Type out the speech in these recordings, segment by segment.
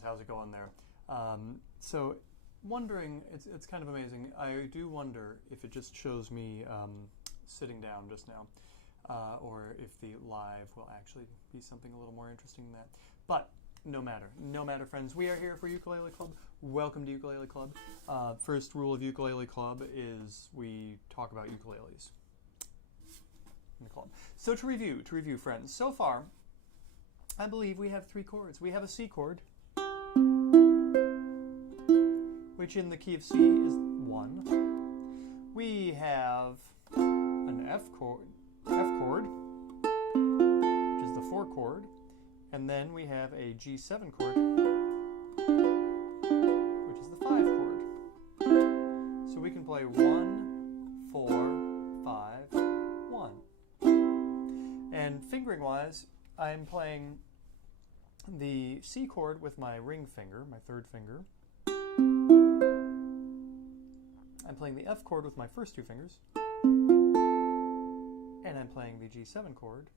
friends, how's it going there? So wondering, it's kind of amazing. I do wonder if it just shows me sitting down just now, or if the live will actually be something a little more interesting than that. But no matter, friends. We are here for Ukulele Club. Welcome to Ukulele Club. First rule of Ukulele Club is we talk about ukuleles in the club. So to review, friends. So far, I believe we have 3 chords. We have a C chord, which in the key of C is 1. We have an F chord, which is the 4 chord, and then we have a G7 chord, which is the 5 chord. So we can play 1, 4, 5, 1. And fingering wise, I'm playing the C chord with my ring finger, my 3rd finger. I'm playing the F chord with my first 2 fingers. And I'm playing the G7 chord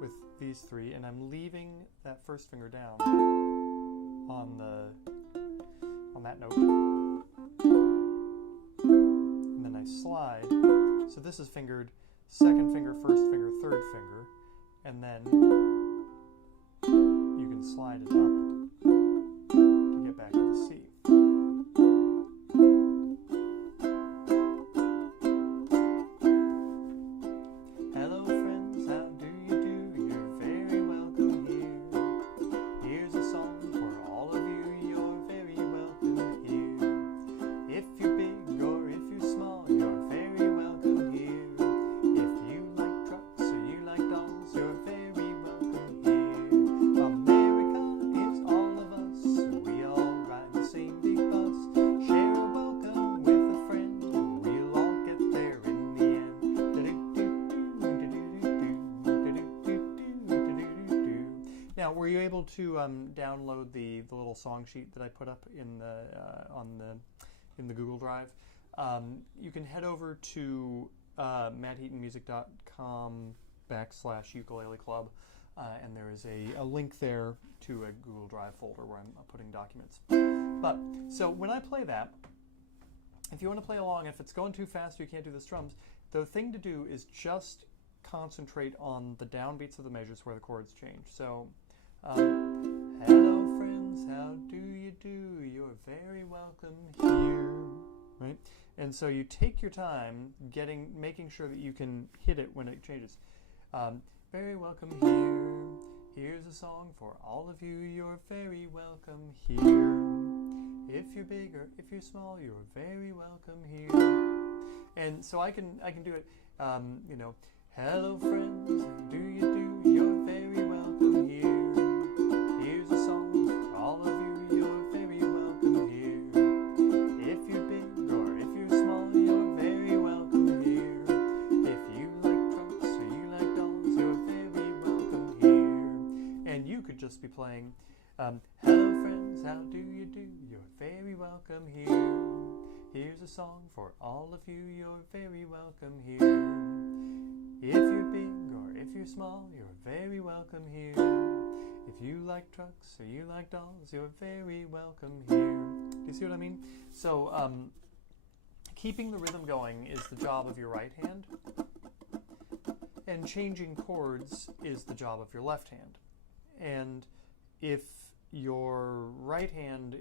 with these 3, and I'm leaving that first finger down on that note. And then I slide. So this is fingered 2nd finger, 1st finger, 3rd finger, and then you can slide it up to get back to the C. Hello friends, how do you do? You're very welcome here. Here's a song for all of you, you're very welcome here. If you're big or if you're small, you're very welcome here. If you like trucks or you like dolls, you're very welcome here. America is all of us, we all ride the same big bus. Share a welcome with a friend, we'll all get there in the end. Now, were you able to download the little song sheet that I put up in the in the Google Drive? You can head over to mattheatonmusic.com/ukulele club, and there is a link there to a Google Drive folder where I'm putting documents. But so when I play that, if you want to play along, if it's going too fast or you can't do the strums, the thing to do is just concentrate on the downbeats of the measures where the chords change. So, hello friends, how do you do? You're very welcome here, right? And so you take your time making sure that you can hit it when it changes. Very welcome here. Here's a song for all of you. You're very welcome here. If you're big or if you're small, you're very welcome here. And so I can do it. You know, hello friends, how do you do? You're very welcome here. Here's a song for all of you. You're very welcome here. If you're big or if you're small, you're very welcome here. If you like trucks or you like dolls, you're very welcome here. And you could just be playing, hello friends, how do you do? You're very welcome here. Here's a song for all of you. You're very welcome here. If you're big or if you're small, you're very welcome here. If you like trucks or you like dolls, you're very welcome here. Do you see what I mean? So, keeping the rhythm going is the job of your right hand, and changing chords is the job of your left hand. And if your right hand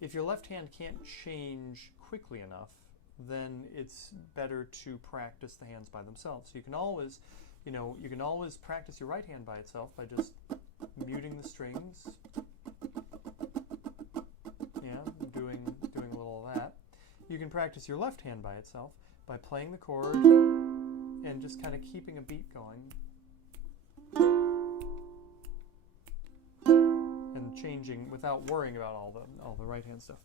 if your left hand can't change quickly enough, then it's better to practice the hands by themselves. So you can always, practice your right hand by itself by just muting the strings. Yeah, doing a little of that. You can practice your left hand by itself by playing the chord and just kind of keeping a beat going. And changing without worrying about all the right hand stuff.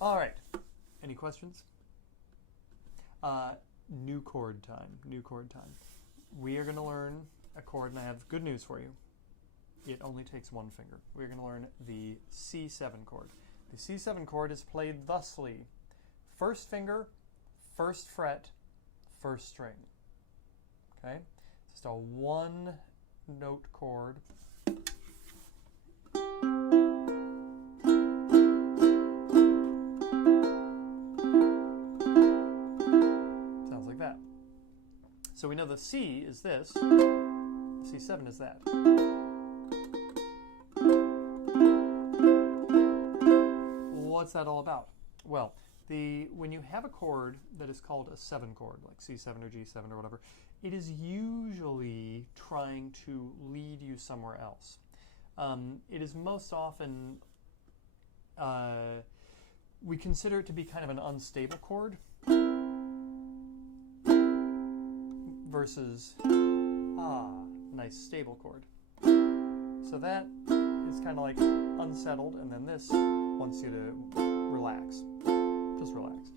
All right. Any questions? New chord time. We are going to learn a chord, and I have good news for you. It only takes 1 finger. We're going to learn the C7 chord. The C7 chord is played thusly: 1st finger, 1st fret, 1st string. Okay? It's just a 1-note chord. know the C is this, C7 is that. What's that all about? Well, when you have a chord that is called a 7 chord, like C7 or G7 or whatever, it is usually trying to lead you somewhere else. It is most often, we consider it to be kind of an unstable chord versus nice stable chord. So that is kind of like unsettled, and then this wants you to relax. Just relax.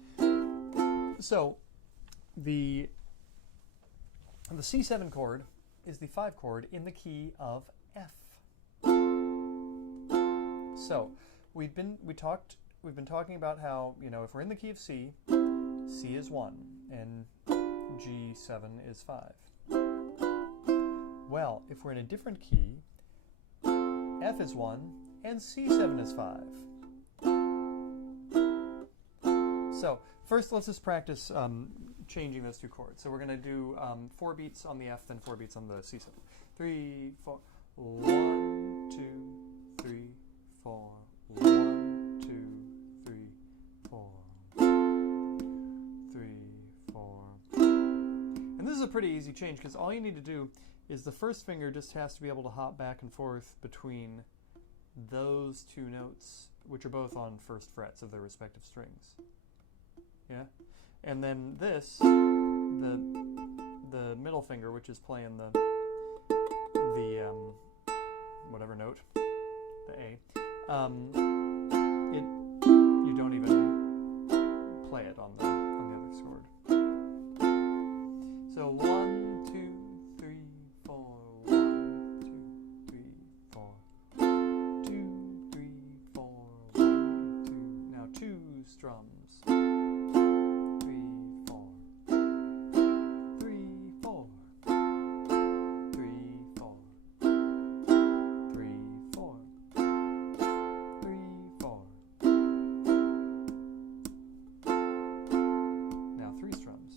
So the C7 chord is the 5 chord in the key of F. So we've been talking about how, you know, if we're in the key of C, C is 1 and G7 is 5. Well, if we're in a different key, F is 1 and C7 is 5. So first let's just practice changing those two chords. So we're going to do 4 beats on the F, then 4 beats on the C7. 3, 4, 1, 2, 3, 4, 1, 2, 3, 4, 3, 4. And this is a pretty easy change because all you need to do is the first finger just has to be able to hop back and forth between those two notes, which are both on first frets of their respective strings. Yeah? And then this, the middle finger, which is playing the whatever note, the A, you don't even play it on the other chord. So 1, 2, 3, 4, 1, 2, 3, 4, 2, 3, 4, 1, 2. Now 2 strums. 3, 4, 3, 4, 3, 4, 3, 4, 3, 4. Now 3 strums.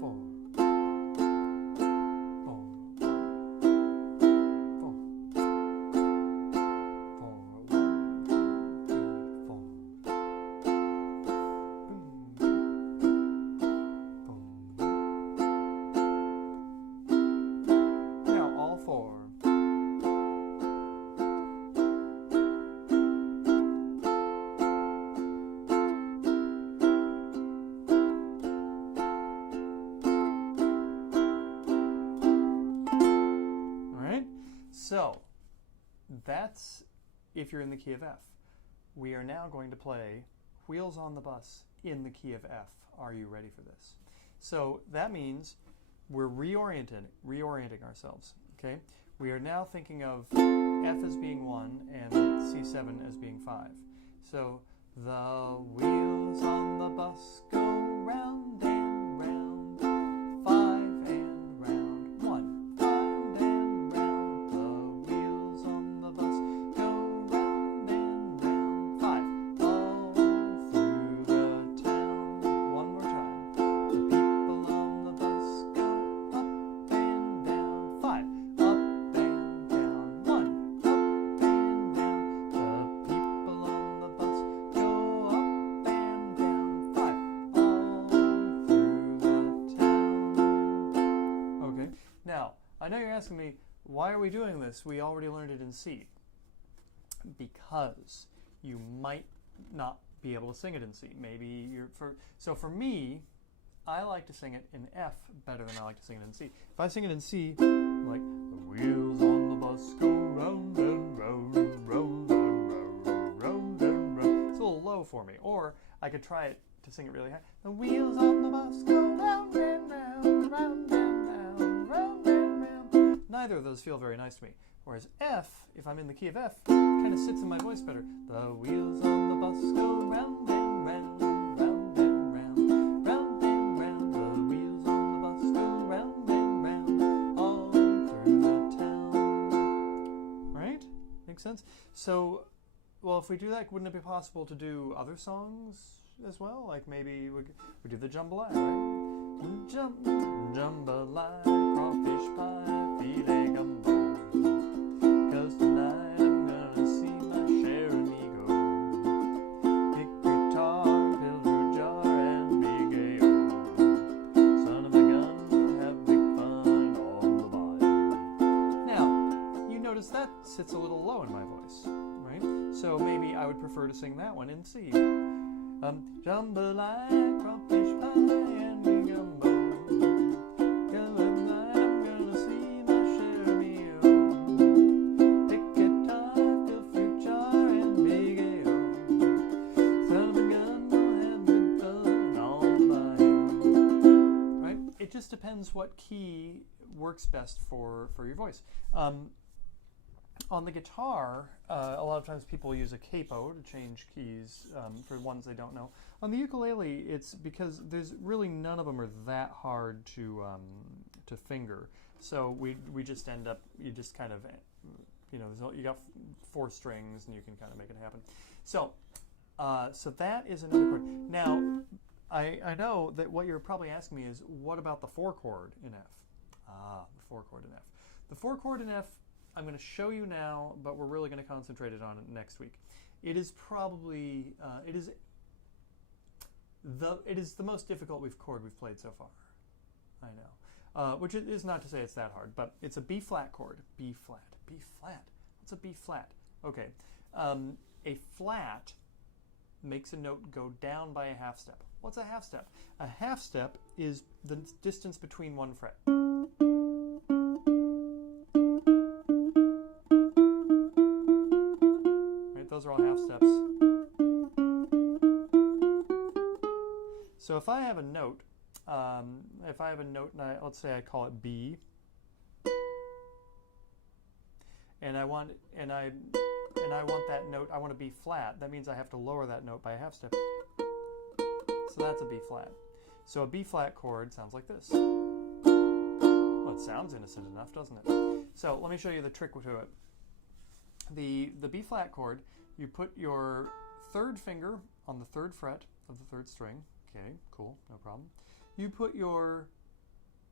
4, 4, So that's if you're in the key of F. We are now going to play Wheels on the Bus in the key of F. Are you ready for this? So that means we're reorienting ourselves. Okay? We are now thinking of F as being 1 and C7 as being 5. So the wheels on the bus go round and round, 5 and round, 1, round and round. The wheels on the bus go round and round, 5, all through the town. One more time. The people on the bus go up and down, 5, up and down, 1, up and down. The people on the bus go up and down, 5, all through the town. Okay, now, I know you're asking me, why are we doing this? We already learned it in C. Because you might not be able to sing it in C. Maybe so for me, I like to sing it in F better than I like to sing it in C. If I sing it in C, I'm like, the wheels on the bus go round and round, round and round, round and round. It's a little low for me. Or I could try it to sing it really high. The wheels on the bus go round and round, round and round, round and round. Neither of those feel very nice to me. Whereas F, if I'm in the key of F, kind of sits in my voice better. The wheels on the bus go round and round, round and round, round and round. The wheels on the bus go round and round, all through the town. Right? Makes sense? So, well, if we do that, wouldn't it be possible to do other songs as well? Like maybe we do the jambalaya, right? Jambalaya, crawfish pie, filet gumbo. 'Cause tonight I'm gonna see my share of ego. Pick guitar, pillar jar, and big A.O. Son of a gun, we'll have big fun on the bayou. Now, you notice that sits a little low in my voice, right? So maybe I would prefer to sing that one in C. Jambalaya, crawfish pie, and big gumbo. 'Cause tonight I'm gonna see my share of meal. Pick guitar, fill fruit jar, and big A.O. Son of a gun, we'll have good fun on the bayou. Right? It just depends what key works best for your voice. On the guitar, a lot of times people use a capo to change keys for ones they don't know. On the ukulele, it's because there's really none of them are that hard to finger. So we just end up, you just kind of, you got 4 strings and you can kind of make it happen. So that is another chord. Now, I know that what you're probably asking me is, what about the 4 chord in F? The 4 chord in F. The 4 chord in F, I'm going to show you now, but we're really going to concentrate on it next week. It is probably it is the most difficult chord we've played so far. I know, which is not to say it's that hard, but it's a B flat chord. B flat. B flat. What's a B flat? Okay, a flat makes a note go down by a half step. What's a half step? A half step is the distance between one fret. Those are all half steps. So if I have a note, and let's say I call it B, and I want that note, I want to be flat. That means I have to lower that note by a half step. So that's a B flat. So a B flat chord sounds like this. Well, it sounds innocent enough, doesn't it? So let me show you the trick to it. The B flat chord, you put your 3rd finger on the 3rd fret of the 3rd string. Okay, cool, no problem. You put your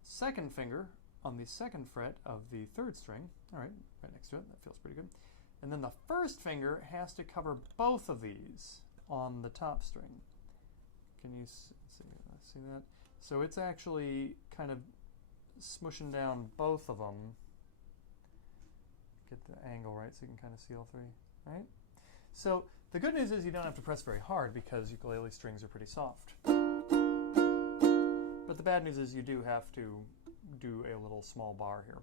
2nd finger on the 2nd fret of the 3rd string. All right, right next to it. That feels pretty good. And then the 1st finger has to cover both of these on the top string. Can you see that? So it's actually kind of smushing down both of them. Get the angle right so you can kind of see all 3, right? So the good news is you don't have to press very hard because ukulele strings are pretty soft. But the bad news is you do have to do a little small bar here.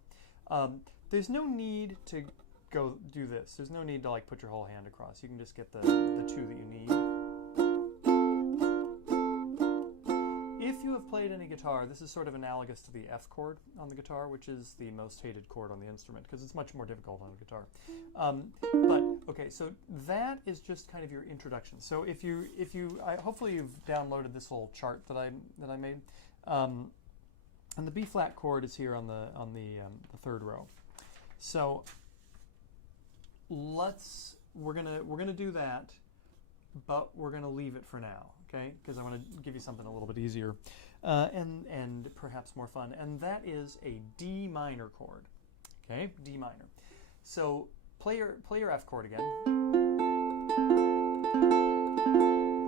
There's no need to go do this. There's no need to like put your whole hand across. You can just get the 2 that you need. If you have played any guitar, this is sort of analogous to the F chord on the guitar, which is the most hated chord on the instrument because it's much more difficult on a guitar. But okay, so that is just kind of your introduction. So hopefully you've downloaded this little chart that I made, and the B flat chord is here on the 3rd row. So we're gonna do that, but we're gonna leave it for now. Okay, because I want to give you something a little bit easier and perhaps more fun, and that is a D minor chord. Okay, D minor. So play your F chord again.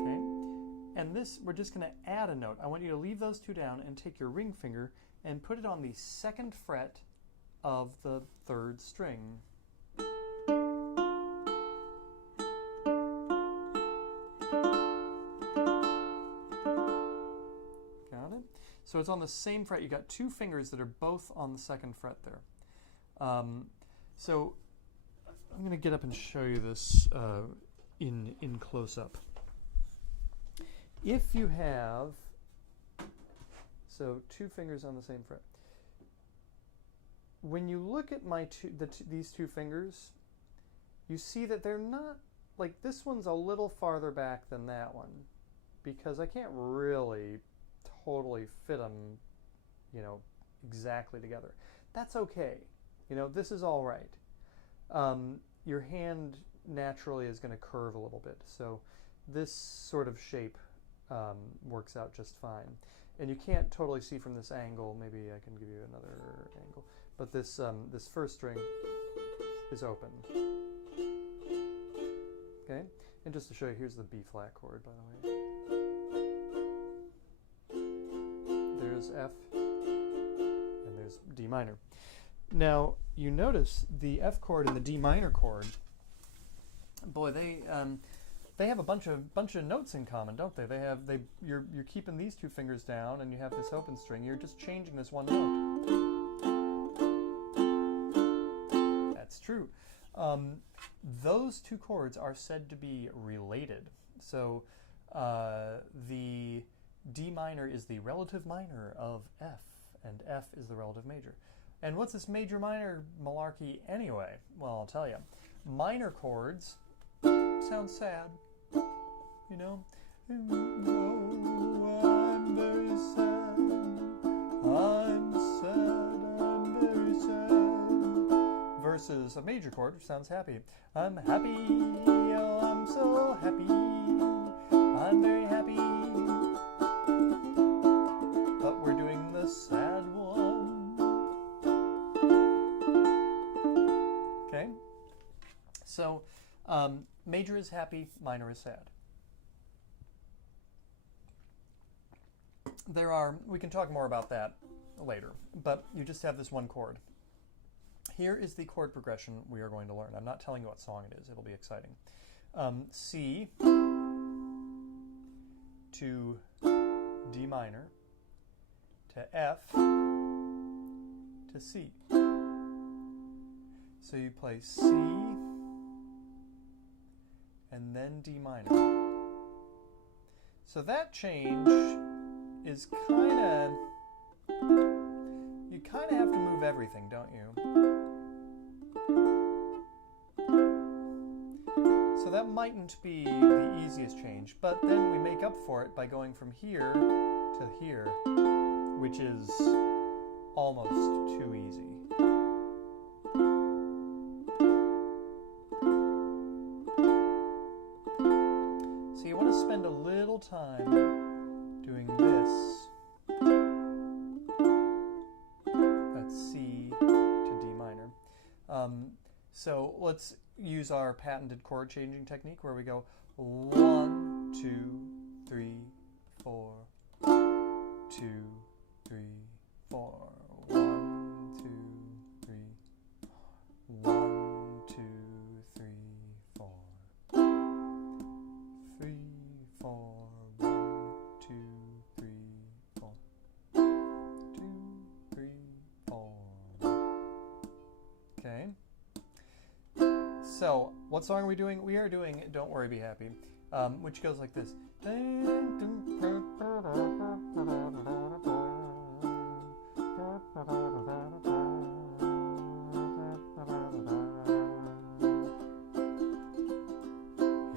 Okay, and this we're just going to add a note. I want you to leave those 2 down and take your ring finger and put it on the 2nd fret of the 3rd string. So it's on the same fret. You got 2 fingers that are both on the 2nd fret there. So I'm going to get up and show you this in close-up. If you have, so 2 fingers on the same fret. When you look at these 2 fingers, you see that they're not, like this one's a little farther back than that one because I can't really totally fit them, exactly together. That's okay. This is all right. Your hand naturally is going to curve a little bit, so this sort of shape works out just fine. and you can't totally see from this angle. Maybe I can give you another angle. But this this first string is open. Okay, and just to show you, here's the B flat chord, by the way. There's F, and there's D minor. Now you notice the F chord and the D minor chord. Boy, they have a bunch of notes in common, don't they? You're keeping these two fingers down, and you have this open string. You're just changing this one note. That's true. Those two chords are said to be related. So the D minor is the relative minor of F, and F is the relative major. And what's this major minor malarkey anyway? Well, I'll tell you. Minor chords sound sad, you know. Oh, I'm very sad. I'm sad. I'm very sad. Versus a major chord, which sounds happy. I'm happy. Oh, I'm so happy. I'm very happy. But we're doing the sad one. Okay. So. Major is happy, minor is sad. We can talk more about that later, but you just have this one chord. Here is the chord progression we are going to learn. I'm not telling you what song it is, it'll be exciting. C to D minor to F to C. So you play C, and then D minor. So that change is you kind of have to move everything, don't you? So that mightn't be the easiest change, but then we make up for it by going from here to here, which is almost too easy. Spend a little time doing this. That's C to D minor. So let's use our patented chord changing technique where we go 1, 2, 3, 4, 2, 3, 4, 1, 2, 3, 1, 2, 3, 4. 3, 4, 1, 2, 3, 4. 2, 3, 4. Okay. So, what song are we doing? We are doing Don't Worry, Be Happy, which goes like this.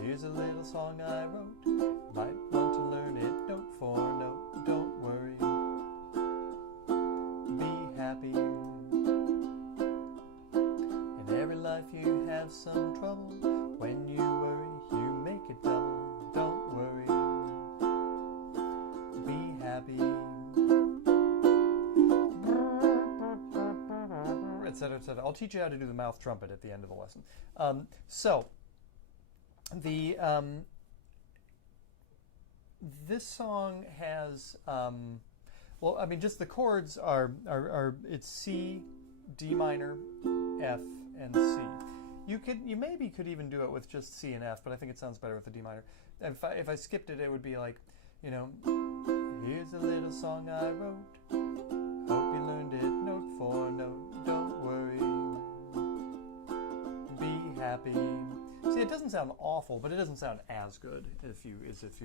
Here's a little song I wrote. Might want to learn it note for note. Don't worry. Be happy. In every life you have some trouble. When you worry, you make it double. Don't worry. Be happy. Etc., etc. I'll teach you how to do the mouth trumpet at the end of the lesson. This song has, well, I mean, just the chords are it's C, D minor, F, and C. You maybe could even do it with just C and F, but I think it sounds better with the D minor. If I skipped it, it would be like, you know, here's a little song I wrote. Hope you learned it note for note. Don't worry. Be happy. See, it doesn't sound awful, but it doesn't sound as good if you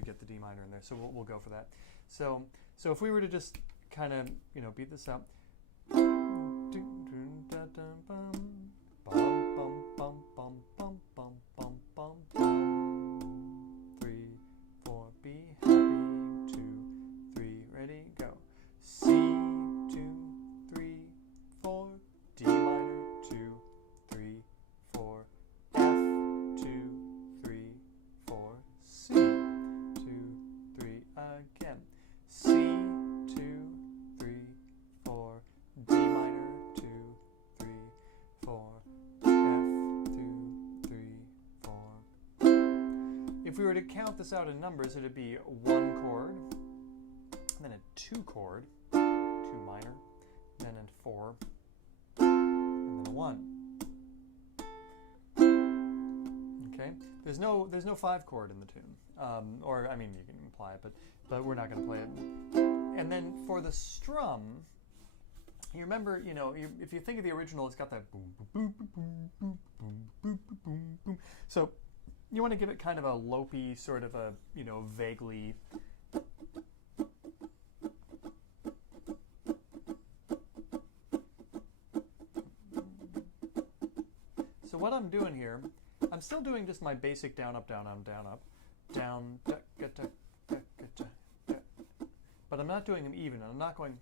get the D minor in there. So we'll go for that. So if we were to just kind of, you know, beat this out. 3, 4, be happy. 2, 3, ready, go. C, 2, 3, 4, D minor, 2, 3, 4, F, 2, 3, 4, C, 2, 3, again. C, 2, if we were to count this out in numbers, it'd be 1 chord, then a 2 chord, 2 minor, then a 4, and then a 1. Okay, there's no 5 chord in the tune, or I mean you can imply it, but we're not going to play it. And then for the strum, you remember, you know, if you think of the original, it's got that boom, boom, boom, boom, boom, boom, boom, boom, boom. So you want to give it kind of a lopey, sort of a, you know, vaguely. So what I'm doing here, I'm still doing just my basic down, up, down, down, up, down, da, ga, da, da, ga, da, da. But I'm not doing them even. I'm not going.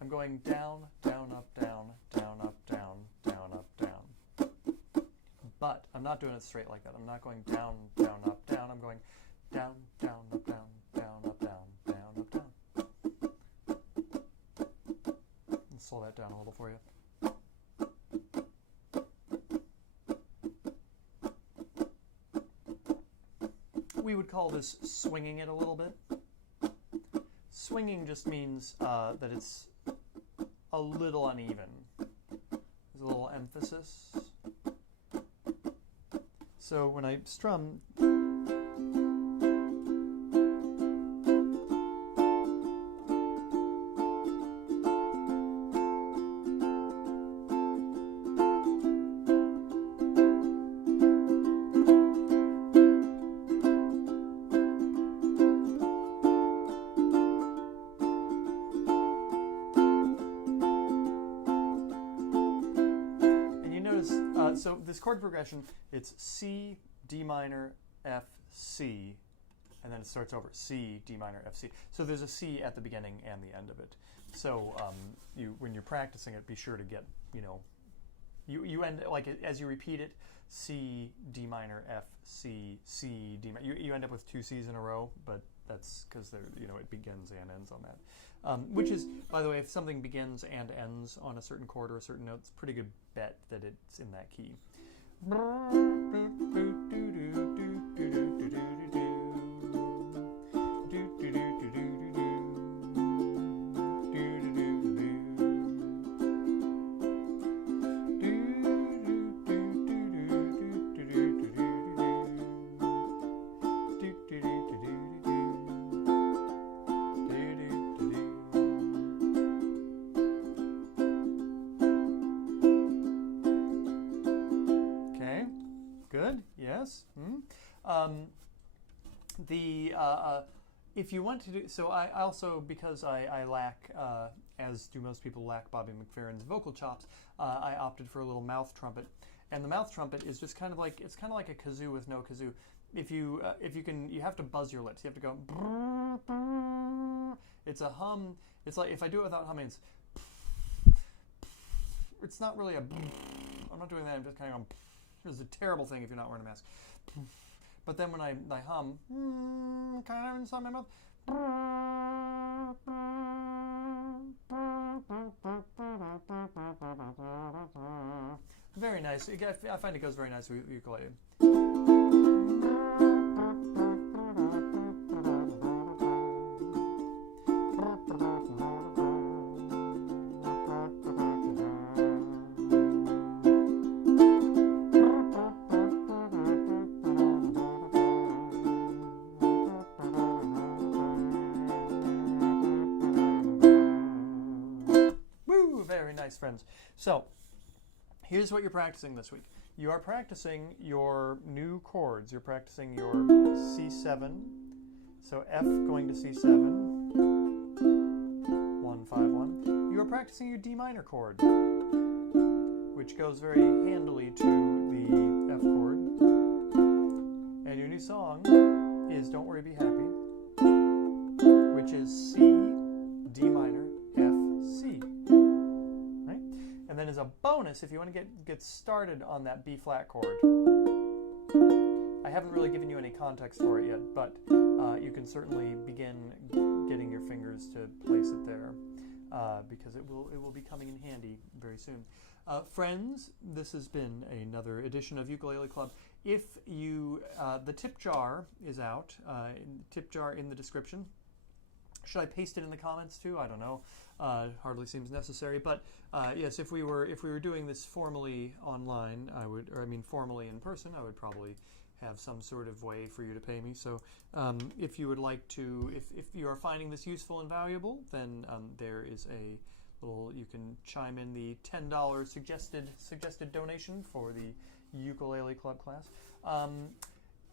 I'm going down, down, up, down, down, up, down, down, up, down. But I'm not doing it straight like that. I'm not going down, down, up, down. I'm going down, down, up, down, down, up, down, down, up, down. Let's slow that down a little for you. We would call this swinging it a little bit. Swinging just means that it's a little uneven. There's a little emphasis. So when I strum, so this chord progression, it's C, D minor, F, C, and then it starts over C, D minor, F, C. So there's a C at the beginning and the end of it. So when you're practicing it, be sure to get, you know, you end, like as you repeat it, C, D minor, F, C, C, D minor. You end up with 2 C's in a row, but that's because you know, it begins and ends on that. Which is, by the way, if something begins and ends on a certain chord or a certain note, it's a pretty good bet that it's in that key. Yes. If you want to do so, I also, because I lack, as do most people, lack Bobby McFerrin's vocal chops, I opted for a little mouth trumpet, and the mouth trumpet is just kind of like, it's kind of like a kazoo with no kazoo. If you can, you have to buzz your lips. You have to go. It's a hum. It's like, if I do it without humming, it's not really a. I'm not doing that. I'm just kind of going. It's a terrible thing if you're not wearing a mask. But then when I hum, kind of inside my mouth. Very nice. I find it goes very nice with ukulele. Nice, friends. So here's what you're practicing this week. You are practicing your new chords. You're practicing your C7. So F going to C7. 1, 5, 1. You are practicing your D minor chord, which goes very handily to the F chord. And your new song is Don't Worry, Be Happy, which is C, D minor, F, C. And then as a bonus, if you want to get started on that B flat chord, I haven't really given you any context for it yet, but you can certainly begin getting your fingers to place it there. because it will be coming in handy very soon. Friends, this has been another edition of Ukulele Club. If you, the tip jar is out, tip jar in the description. Should I paste it in the comments too? I don't know. Hardly seems necessary. But yes, if we were doing this formally online, formally in person, I would probably have some sort of way for you to pay me. So if you would like to, if you are finding this useful and valuable, then there is a little, you can chime in the $10 suggested donation for the Ukulele Club class.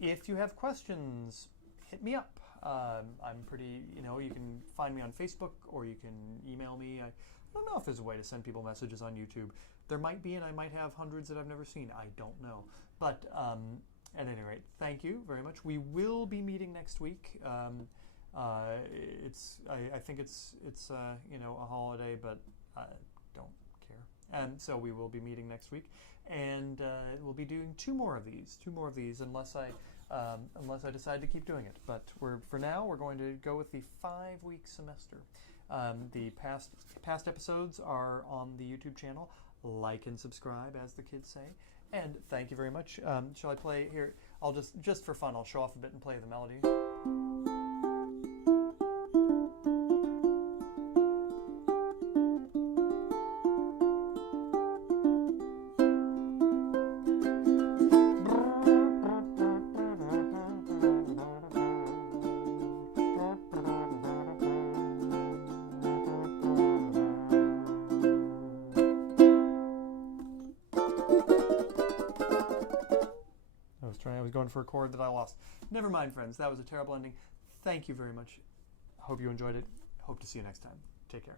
If you have questions, hit me up. I'm pretty, you can find me on Facebook or you can email me. I don't know if there's a way to send people messages on YouTube. There might be, and I might have hundreds that I've never seen. I don't know. But at any rate, thank you very much. We will be meeting next week. I think it's a holiday, but I don't care. And so we will be meeting next week, and we'll be doing two more of these, unless I decide to keep doing it. But for now we're going to go with the 5-week semester. The past episodes are on the YouTube channel. Like and subscribe, as the kids say. And thank you very much. Shall I play here? I'll just for fun, I'll show off a bit and play the melody. I was going for a chord that I lost. Never mind, friends. That was a terrible ending. Thank you very much. Hope you enjoyed it. Hope to see you next time. Take care.